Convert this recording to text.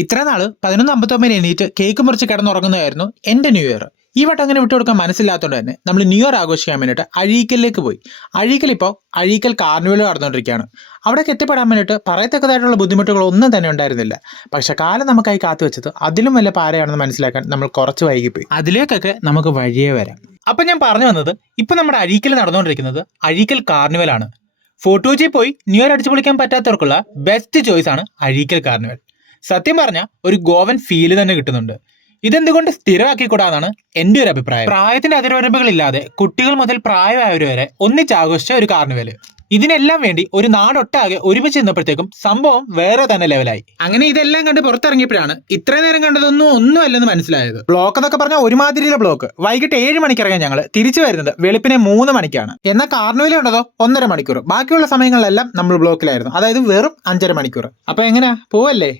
ഇത്ര നാള് 11:59 എണീറ്റ് കേക്ക് മുറിച്ച് കിടന്നുറങ്ങുന്നതായിരുന്നു എൻ്റെ ന്യൂ ഇയർ. ഈ വട്ടം അങ്ങനെ വിട്ടുകൊടുക്കാൻ മനസ്സില്ലാത്തതുകൊണ്ട് തന്നെ നമ്മൾ ന്യൂ ഇയർ ആഘോഷിക്കാൻ വേണ്ടിയിട്ട് അഴീക്കലിലേക്ക് പോയി. ഇപ്പോൾ അഴീക്കൽ കാർണിവൽ നടന്നുകൊണ്ടിരിക്കുകയാണ്. അവിടേക്ക് എത്തിപ്പെടാൻ വേണ്ടിയിട്ട് പറയത്തക്കതായിട്ടുള്ള ബുദ്ധിമുട്ടുകളൊന്നും തന്നെ ഉണ്ടായിരുന്നില്ല. പക്ഷെ കാലം നമുക്കായി കാത്തുവെച്ചത് അതിലും വലിയ പാരയാണെന്ന് മനസ്സിലാക്കാൻ നമ്മൾ കുറച്ച് വൈകിപ്പോയി. അതിലേക്കൊക്കെ നമുക്ക് വഴിയേ വരാം. അപ്പം ഞാൻ പറഞ്ഞു വന്നത്, ഇപ്പം നമ്മുടെ അഴീക്കൽ നടന്നുകൊണ്ടിരിക്കുന്നത് അഴീക്കൽ കാർണിവലാണ്. ഫോർട്ട് പോയി ന്യൂ ഇയർ അടിച്ചു പൊളിക്കാൻ പറ്റാത്തവർക്കുള്ള ബെസ്റ്റ് ചോയ്സ് ആണ് അഴീക്കൽ കാർണിവൽ. സത്യം പറഞ്ഞാൽ ഒരു ഗോവൻ ഫീല് തന്നെ കിട്ടുന്നുണ്ട്. ഇതെന്തുകൊണ്ട് സ്ഥിരമാക്കിക്കൂടാന്നാണ് എൻ്റെ ഒരു അഭിപ്രായം. പ്രായത്തിന്റെ അതിർവരമ്പുകളില്ലാതെ കുട്ടികൾ മുതൽ പ്രായമായവർ വരെ ഒന്നിച്ചാഘോഷിച്ച ഒരു കാർണിവല്. ഇതിനെല്ലാം വേണ്ടി ഒരു നാടൊട്ടാകെ ഒരുമിച്ച് നിന്നപ്പോഴത്തേക്കും സംഭവം വേറെ തന്നെ ലെവലായി. അങ്ങനെ ഇതെല്ലാം കണ്ട് പുറത്തിറങ്ങിയപ്പോഴാണ് ഇത്ര നേരം കണ്ടതൊന്നും അല്ലെന്ന് മനസ്സിലായത്. ബ്ലോക്ക് എന്നൊക്കെ പറഞ്ഞാൽ ഒരുമാതിരിയിലെ ബ്ലോക്ക്. വൈകിട്ട് 7 മണിക്ക് ഇറങ്ങാൻ ഞങ്ങൾ തിരിച്ചു വരുന്നത് വെളുപ്പിനെ 3 മണിക്കാണ്. എന്നാൽ കാർണിവൽ ഉണ്ടതോ 1.5 മണിക്കൂർ. ബാക്കിയുള്ള സമയങ്ങളിലെല്ലാം നമ്മൾ ബ്ലോക്കിലായിരുന്നു. അതായത് വെറും 5.5 മണിക്കൂർ. അപ്പൊ എങ്ങനെയാ പോവല്ലേ?